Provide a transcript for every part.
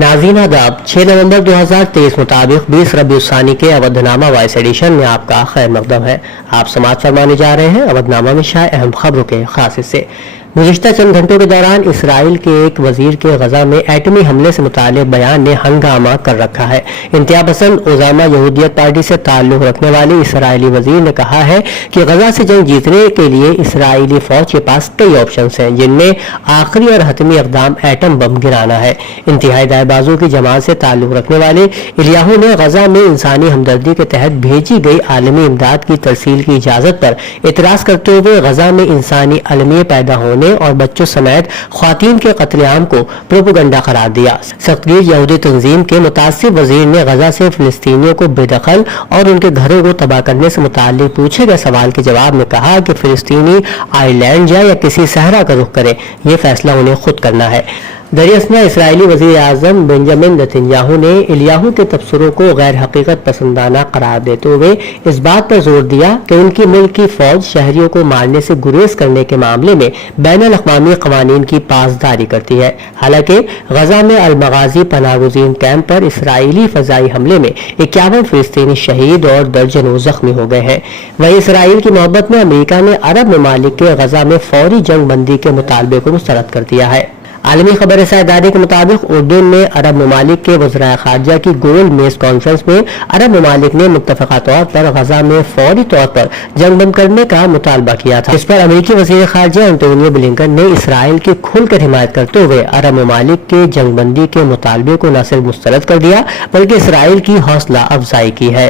नाज़रीन आदाब, 6 नवंबर 2023 मुताबिक 20 रबीउल सानी के अवधनामा वॉइस एडिशन में आपका खैर मकदम है। आप समाअत फरमाने जा रहे हैं अवधनामा में शाये अहम खबरों के खास हिस्से। गुज़िश्ता चंद घंटों के दौरान इसराइल के एक वजीर के गजा में एटमी हमले से मुताल्लिक बयान ने हंगामा कर रखा है। इंतहा पसंद ओज़ामा यहूदियत पार्टी से ताल्लुक़ रखने वाले इसराइली वजीर ने कहा है कि गजा से जंग जीतने के लिए इसराइली फौज के पास कई ऑप्शन हैं, जिनमें आखिरी और हतमी इक़दाम एटम बम गिराना है। इंतहाई दाएबाजों की जमात से ताल्लुक़ रखने वाले इलियाहू ने गजा में इंसानी हमदर्दी के तहत भेजी गई आलमी इमदाद की तरसील की इजाज़त पर एतराज़ करते हुए गजा में इंसानी अलमियत पैदा होने और बच्चों समेत ख्वातीन के कत्लेआम को प्रोपेगेंडा करार दिया। सख्तगीर यहूदी तंजीम के मुतासिब वजीर ने गजा से फिलिस्तीनियों को बेदखल और उनके घरों को तबाह करने से मुताल्लिक पूछे गए सवाल के जवाब में कहा कि फिलिस्तीनी आइलैंड जाए या किसी सहरा का रुख करे, ये फैसला उन्हें खुद करना है। दरियासना इसराइली वज़ीर आज़म बेंजामिन नेतन्याहू ने इलियाहू के तबसरों को गैर हकीकत पसंदाना करार देते हुए इस बात पर जोर दिया कि उनकी मुल्क की फौज शहरियों को मारने से गुरेज करने के मामले में बैनुल अक़वामी क़वानीन की पासदारी करती है। हालांकि गजा में अल मगाजी पनाहगुज़ीन कैंप पर इसराइली फ़ज़ाई हमले में 51 फ़िलिस्तीनी शहीद और दर्जनों ज़ख्मी हो गए हैं। वहीं इसराइल की मोहब्बत में अमेरिका ने अरब ममालिक के गजा में फौरी जंग बंदी के मुतालबे को मुस्तरद कर दिया है। आलमी खबर इदारे के मुताबिक उर्दून में अरब ममालिक के वज़राए ख़ारजा की गोल्ड मेज कॉन्फ्रेंस में अरब ममालिक ने मुत्तफ़क़ा तौर पर गजा में फौरी तौर पर जंग बंद करने का मुतालबा किया था। इस पर अमेरिकी वज़ीर ख़ारजा एंटोनियो ब्लिंकन ने इसराइल की खुलकर हिमायत करते हुए अरब ममालिक के जंग बंदी के मुतालबे को न सिर्फ मुस्तरद कर दिया बल्कि इसराइल की हौसला अफजाई की है।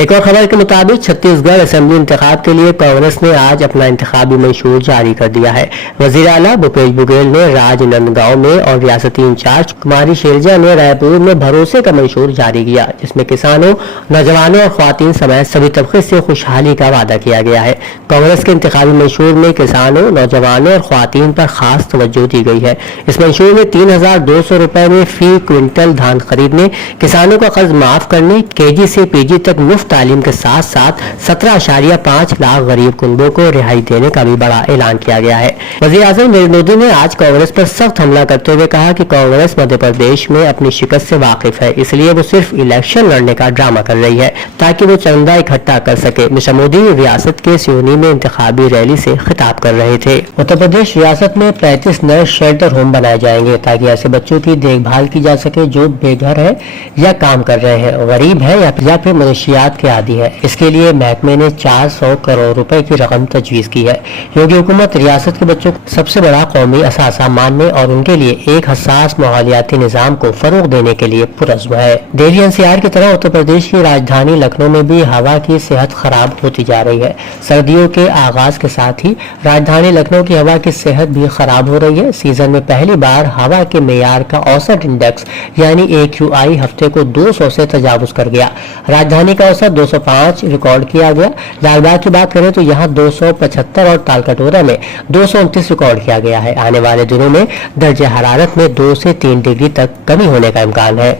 एक और खबर के मुताबिक छत्तीसगढ़ असेंबली इंतखाब के लिए कांग्रेस ने आज अपना इंतखाबी मंशूर जारी कर दिया है। वजीर आला भूपेश बघेल ने राजनांदगांव में और रियासती इंचार्ज कुमारी शैलजा ने रायपुर में भरोसे का मंशूर जारी किया, जिसमें किसानों, नौजवानों और ख्वातीन समेत सभी तबके से खुशहाली का वादा किया गया है। कांग्रेस के इंतखाबी मंशूर में किसानों, नौजवानों और ख्वातीन पर खास तवज्जो दी गई है। इस मंशूर में 3,200 रुपए में फी क्विंटल धान खरीदने, किसानों का कर्ज माफ करने, केजी से पीजी तक मुफ्त तालीम के साथ साथ 17.5 लाख गरीब कुनबों को रिहाई देने का भी बड़ा ऐलान किया गया है। वज़ीर आज़म नरेंद्र मोदी ने आज कांग्रेस पर सख्त हमला करते हुए कहा कि कांग्रेस मध्य प्रदेश में अपनी शिकस्त से वाकिफ है, इसलिए वो सिर्फ इलेक्शन लड़ने का ड्रामा कर रही है ताकि वो चंदा इकट्ठा कर सके। मिस्टर मोदी रियासत के सियोनी में इंतखाबी रैली से खिताब कर रहे थे। उत्तर प्रदेश रियासत में 35 नए शेल्टर होम बनाए जाएंगे ताकि ऐसे बच्चों की देखभाल की जा सके जो बेघर है या काम कर रहे हैं, गरीब है या फिर मनशियात के आदी है। इसके लिए महकमे ने 400 करोड़ रुपए की रकम तजवीज की है। योगी हुकूमत रियासत के बच्चों को सबसे बड़ा कौमी असासा मानने और उनके लिए एक हसास माहौलियाती निजाम को फरोग देने के लिए पुरज़्म है। दिल्ली एनसीआर की तरह उत्तर प्रदेश की राजधानी लखनऊ में भी हवा की सेहत खराब होती जा रही है। सर्दियों के आगाज के साथ ही राजधानी लखनऊ की हवा की सेहत भी खराब हो रही है। सीजन में पहली बार हवा के मेयार का औसत इंडेक्स यानी AQI हफ्ते को 200 से तजावुज कर गया। राजधानी का औसत 205 रिकॉर्ड किया गया। लालबाग की बात करें तो यहाँ 275 और तालकटोरा में 229 रिकॉर्ड किया गया है। आने वाले दिनों में दर्जे हरारत में 2 से 3 डिग्री तक कमी होने का इम्कान है।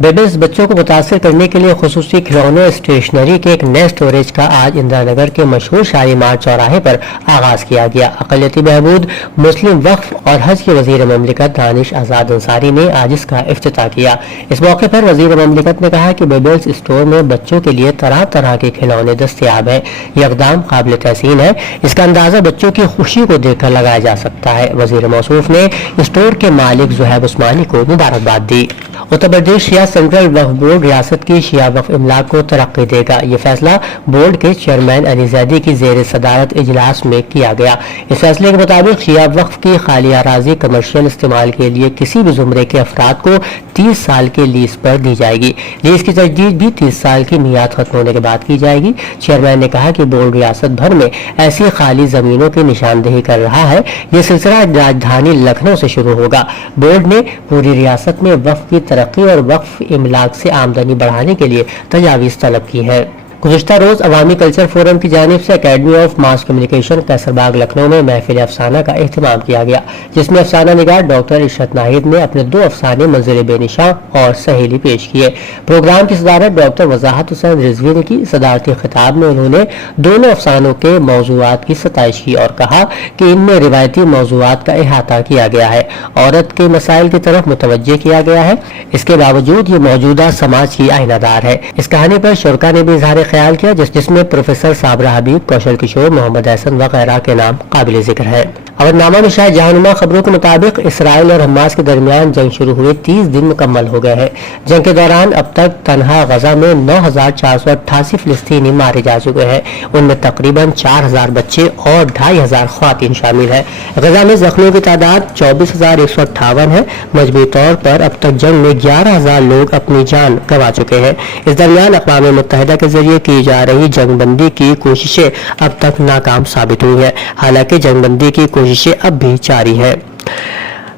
बेबीज बच्चों को मुतासर करने के लिए खुसूसी खिलौनों स्टेशनरी के एक नए स्टोरेज का आज इंदिरा नगर के मशहूर शालीमार चौराहे पर आगाज किया गया। अक़लियती बहबूद, मुस्लिम वक्फ और हज के वजीर ममलिकत दानिश आज़ाद अंसारी ने आज इसका इफ्तिताह किया। इस मौके पर वजीर ममलिकत ने कहा कि बेबीज स्टोर में बच्चों के लिए तरह तरह के खिलौने दस्तयाब हैं। यह इक़दाम काबिल तहसीन है। इसका अंदाजा बच्चों की खुशी को देखकर लगाया जा सकता है। वजीर मौसूफ ने स्टोर के मालिक ज़ुहैब उस्मानी को मुबारकबाद दी। उत्तर प्रदेश शिया सेंट्रल वक्फ बोर्ड रियासत की शिया वक्फ इमलाक को तरक्की देगा। ये फैसला बोर्ड के चेयरमैन अली ज़ैदी की ज़ेर सदारत इजलास में किया गया। इस फैसले के मुताबिक शिया वक्फ की खाली अराजी कमर्शियल इस्तेमाल के लिए किसी भी जुमरे के अफराद को 30 साल के लीज पर दी जाएगी। लीज की तजदीद भी 30 साल की मियाद खत्म होने के बाद की जाएगी। चेयरमैन ने कहा कि बोर्ड रियासत भर में ऐसी खाली जमीनों की निशानदेही कर रहा है। ये सिलसिला राजधानी लखनऊ से शुरू होगा। बोर्ड ने पूरी रियासत में वक्फ की तरक्की और वक्फ इमलाक से आमदनी बढ़ाने के लिए तजावीज़ तलब की है। गुज़िश्ता रोज अवामी कल्चर फोरम की जानिब से academy of mass communication Kaiserbagh Lucknow में महफिल अफसाना का एहतमाम किया गया, जिसमें अफसाना निगार डॉक्टर इशरत नाहिद ने अपने 2 अफसाने मंजिल बेनिशां और सहेली पेश किए। प्रोग्राम की सदारत डॉक्टर वजाहत हुसैन रिजवी ने की। सदारती खिताब में उन्होंने दोनों अफसानों के मौज़ूआत की सताइश की और कहा कि इनमें रिवायती मौज़ूआत का अहाता किया गया है, औरत के मसाइल की तरफ मुतवज्जे किया गया है। इसके बावजूद ये मौजूदा समाज की आईनादार है। इस कहानी पर शुरका ने भी इजहार ख्याल किया, जिसमें प्रोफेसर साबरा हबीब, कौशल किशोर, मोहम्मद एहसन वगैरह के नाम काबिल जिक्र है। अवधनामा में शायद जहानुमा खबरों के मुताबिक इसराइल और हमास के दरमियान जंग शुरू हुए 30 दिन मुकम्मल हो गए हैं। जंग के दौरान अब तक तनहा गजा में 9,488 फिलिस्तीनी मारे जा चुके हैं। उनमें तकरीबन 4,000 बच्चे और 2,500 ख्वातीन शामिल है। गजा में जख्मियों की तादाद 24,158 है। मजबूरी तौर पर अब तक जंग में 11,000 लोग अपनी जान गंवा चुके हैं। इस दरमियान अक़वाम मुत्तहिदा के जरिए की जा रही जंगबंदी की कोशिशें अब तक नाकाम साबित हुई है। हालांकि जंगबंदी की कोशिशें अब भी जारी है।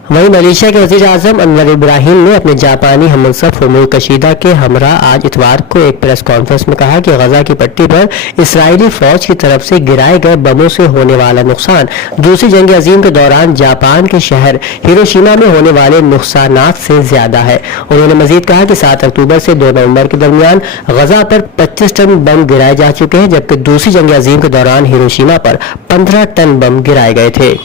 वहीं मलेशिया के वज़ीर आज़म अनवर इब्राहिम ने अपने जापानी हममनसब फुमू कशीदा के हमरा आज इतवार को एक प्रेस कॉन्फ्रेंस में कहा कि गजा की पट्टी पर इस्राएली फौज की तरफ से गिराए गए बमों से होने वाला नुकसान दूसरी जंग अजीम के दौरान जापान के शहर हिरोशिमा में होने वाले नुकसानात से ज्यादा है। उन्होंने मजीद कहा कि 7 अक्टूबर से 2 नवंबर के दरमियान गजा पर 25 टन बम गिराए जा चुके हैं, जबकि दूसरी जंग अजीम के दौरान हिरोशिमा पर 15 टन बम गिराए गए थे।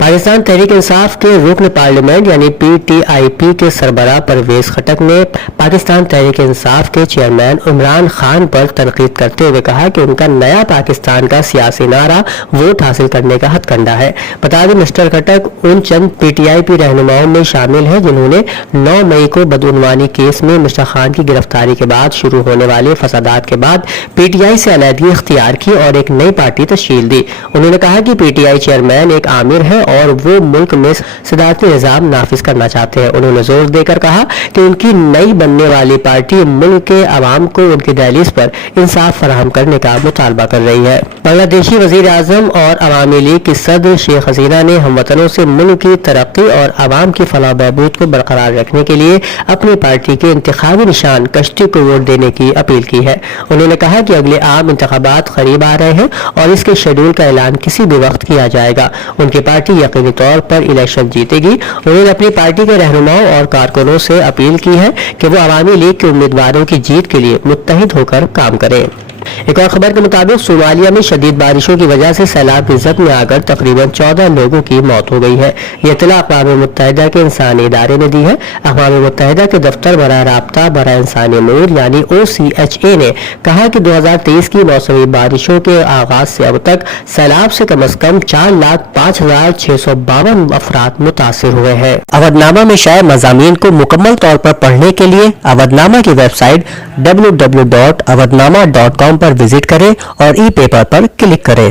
पाकिस्तान तहरीक इंसाफ के रुकन पार्लियामेंट यानी PTIP के सरबराह परवेज खटक ने पाकिस्तान तहरीक इंसाफ के चेयरमैन इमरान खान पर तनकीद करते हुए कहा कि उनका नया पाकिस्तान का सियासी नारा वोट हासिल करने का हथकंडा है। बता दें मिस्टर खटक उन चंद PTIP रहनुमाओं में शामिल है जिन्होंने 9 मई को बदउनवानी केस में मिस्टर खान की गिरफ्तारी के बाद शुरू होने वाले फसादात के बाद PTI से अलहदगी इख्तियार की और एक नई पार्टी तश्कील दी। उन्होंने कहा कि PTI चेयरमैन एक आमिर है और वो मुल्क में सदारती निज़ाम नाफिज करना चाहते हैं। उन्होंने जोर देकर कहा कि उनकी नई बनने वाली पार्टी मुल्क के अवाम को उनकी दहलीज पर इंसाफ फराहम करने का मुतालबा कर रही है। बांग्लादेशी वजीर आजम और अवामी लीग की सदर शेख हसीना ने हमवतनों से मुल्क की तरक्की और अवाम की फलाह बहबूद को बरकरार रखने के लिए अपनी पार्टी के इंतखाबी निशान कश्ती को वोट देने की अपील की है। उन्होंने कहा कि अगले आम इंतखाबात करीब आ रहे हैं और इसके शेड्यूल का ऐलान किसी भी वक्त किया जाएगा। उनकी पार्टी यकीनी तौर पर इलेक्शन जीतेगी। उन्होंने अपनी पार्टी के रहनुमाओं और कारकुनों से अपील की है कि वो अवामी लीग के उम्मीदवारों की जीत के लिए मुत्तहिद होकर काम करें। एक और खबर के मुताबिक सोमालिया में शदीद बारिशों की वजह से सैलाब की जद में आकर तकरीबन 14 लोगों की मौत हो गई है। यह इत्तला अक़वाम मुत्तहिदा के इंसानी इदारे ने दी है। अक़वाम मुत्तहिदा के दफ्तर बराह राब्ता बराह इंसानी अमूर यानी OCHA ने कहा कि 2023 की मौसमी बारिशों के आगाज से अब तक सैलाब से कम अज कम 4,05,652 अफराद मुतासिर हुए हैं। अवधनामा में शाये मज़ामीन को मुकम्मल तौर पर पढ़ने के लिए अवधनामा की वेबसाइट www.awadhnama.com पर विजिट करें और ई पेपर पर क्लिक करें।